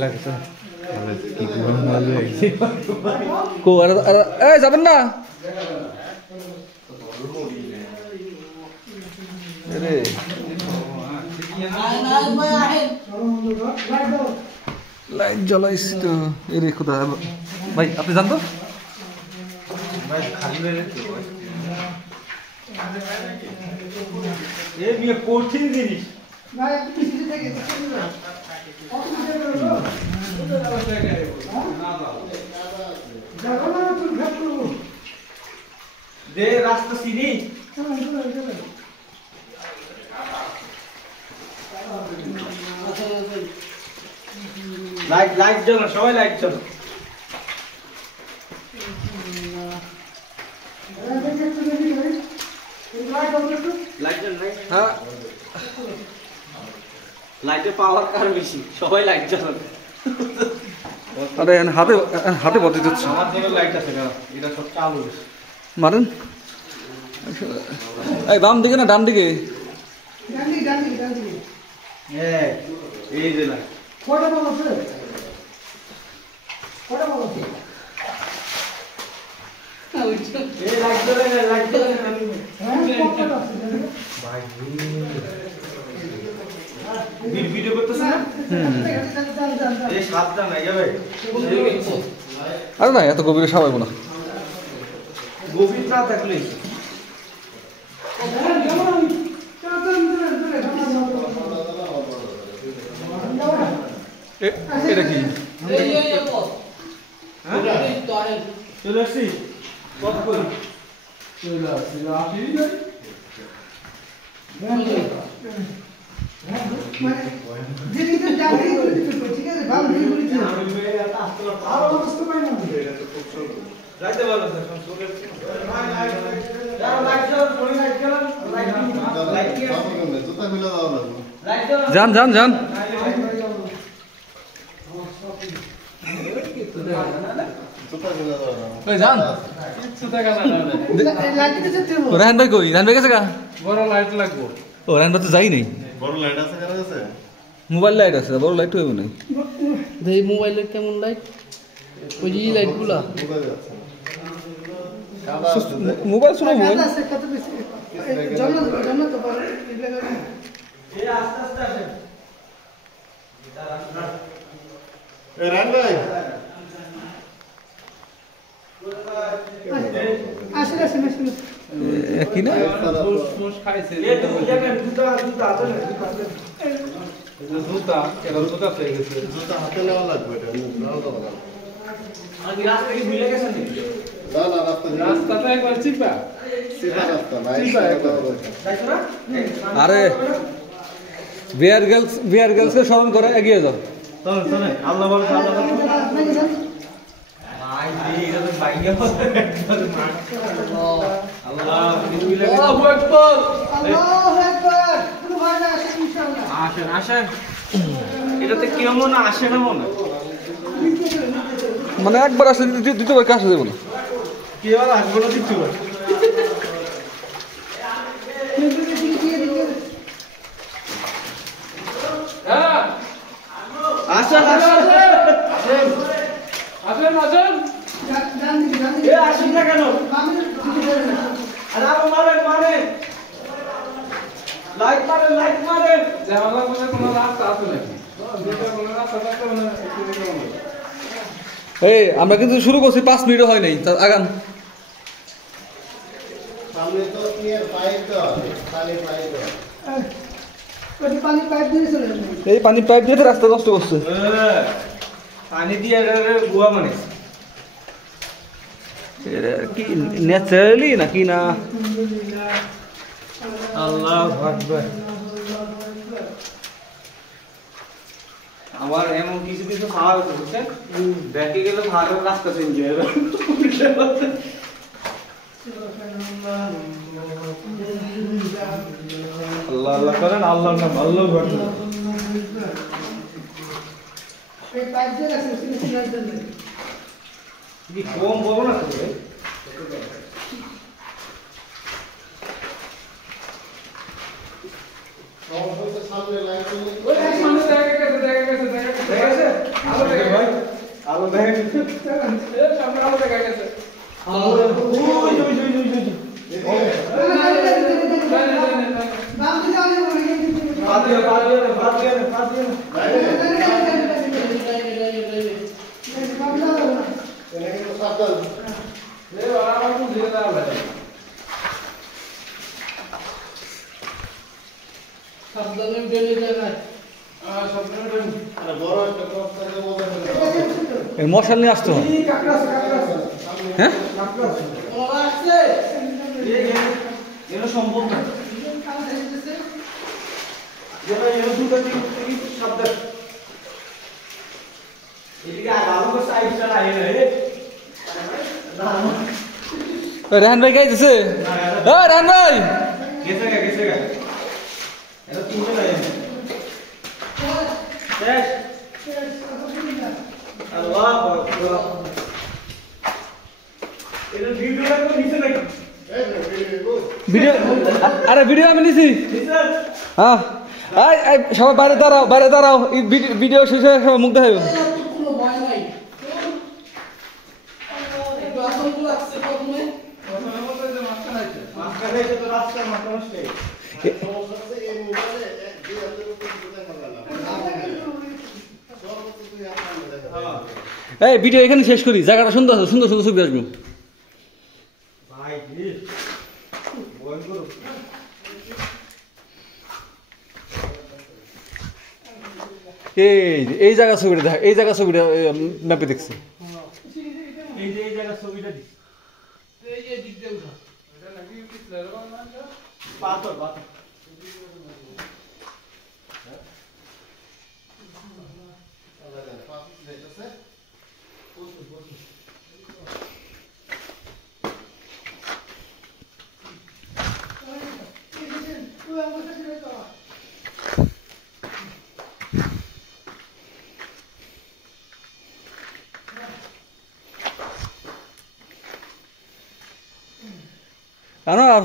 লাগছে কি গরম লাগে কো আরে যাবেন না আরে লাইট জ্বলাইছি তো এরে খোদা ভাই আপনি জান তো ভাই খালি এ বিয়ে কঠিন জিনিস ভাই আপনি সিটি থেকে দে রাস্তা সিনি লাইট জ্বলো সবাই লাইট জ্বলো হ্যাঁ লাইটের পাওয়ার কার বেশি সবাই লাইট জ্বালাবে আরে হাতে হাতে বলতে দিচ্ছি আমার দিকে লাইট আছে এটা সব চালু মারেন এই বাম দিকে না ডান দিকে ডান দিকে এই যে লাইট কয়টা বল আছে এই লাইট জ্বলে হ্যাঁ কয়টা আছে ভাই ভিডিও করতেছ না এই সাবধান না যাবে আরে না এত গভীরে সাবাইব না গভীর না থাকলে এটা কি চলে আসছি কত করি চলে আসছি যান যান যান রায়হান ভাই কই রায়হান ভাই গেছে গা বড় লাইট লাগবো ও রায়হান ভাই তো যাই নাই বড় লাইট আছে কার কাছে মোবাইল লাইট আছে বড় লাইট হইব না দেই মোবাইলের কেমন লাইট ওই যে লাইটগুলা মোবাইল শুনো মোবাইল আছে কত বেশি জন্য তো পারে এই আস্তে আস্তে আসেন এ রান ভাই আসলে আসলে কি না মোষ খাইছে এই দুটা আছে না জুতা কেন জুতা পেয়ে গেছে জুতা হাতে নেওয়া লাগবে এটা নাও দাও আগে রাস্তা কি ভুলে গেছেন না না রাস্তাটা একবার চিপা রাস্তা নাই দেখো না আরে বিয়ার গার্লসকে স্মরণ করে এগিয়ে যাও চলে আল্লাহ বলে আল্লাহ ভাই এটা তো বাইরে হবে আল্লাহ আল্লাহু আকবার আল্লাহু আকবার কোনো ভয় না আসেন ইনশাআল্লাহ আসেন আসেন এটাতে কেমন আসে না মনে মানে একবার আসলে দ্বিতীয়বার কাছে দেবো না কি আর আসবে না দিচ্ছি হ্যাঁ আসেন আসেন আসেন আসেন এ আসেন না কেন আরে আপনি মারেন লাইট মারেন জানলা মধ্যে কোনো রাস্তা আছে নাকি যেটা কোনো রাস্তা থাকতে মানে এই আমরা কিন্তু শুরু করছি 5 মিনিটও হয় নাই আগান সামনে তো ক্লিয়ার পাইপ দাও খালি পাইপ দাও পানি পাইপ দিয়ে চলে এই পানি পাইপ দিয়ে রাস্তা নষ্ট করছে পানি দিয়ে গুয়া মানে কি ন্যাচারালি নাকি না আল্লাহু আকবার আমার এমন কিছু কিছু খাওয়া হচ্ছে বুঝছেন দেখে গেলে ভালো রাস্তা চেঞ্জ হয়ে যাবে আল্লাহ আল্লাহ করেন আল্লাহর নাম আল্লাহু আকবার এই পাইপ দিয়ে রাখছেন সিগন্যাল দেন কি কম বড় না তো সামনে লাইট ওই সামনে দেখা গেছে মশাল নিয়ে আসতো হ্যাঁ সম্ভব না রেহান ভাই গাইতেছে রেহান ভাই গেছে গা এটা তিনটে লাগে শেষ আল্লাহ আকবার এটা ভিডিওটা তো নিচে নাকি ভিডিও আরে ভিডিও আমি নিছি হ্যাঁ সবাই বাইরে দাঁড়াও ভিডিও শেষে সবাই মুখ দেখাইব এই ভিডিও এখানে শেষ করি জায়গাটা সুন্দর আছে সুন্দর সুন্দর ছবি আসবো এই জায়গা ছবিটা দেখ এই জায়গা ছবিটা ম্যাপে দেখছি এই জায়গা ছবিটা দিস পাথর আর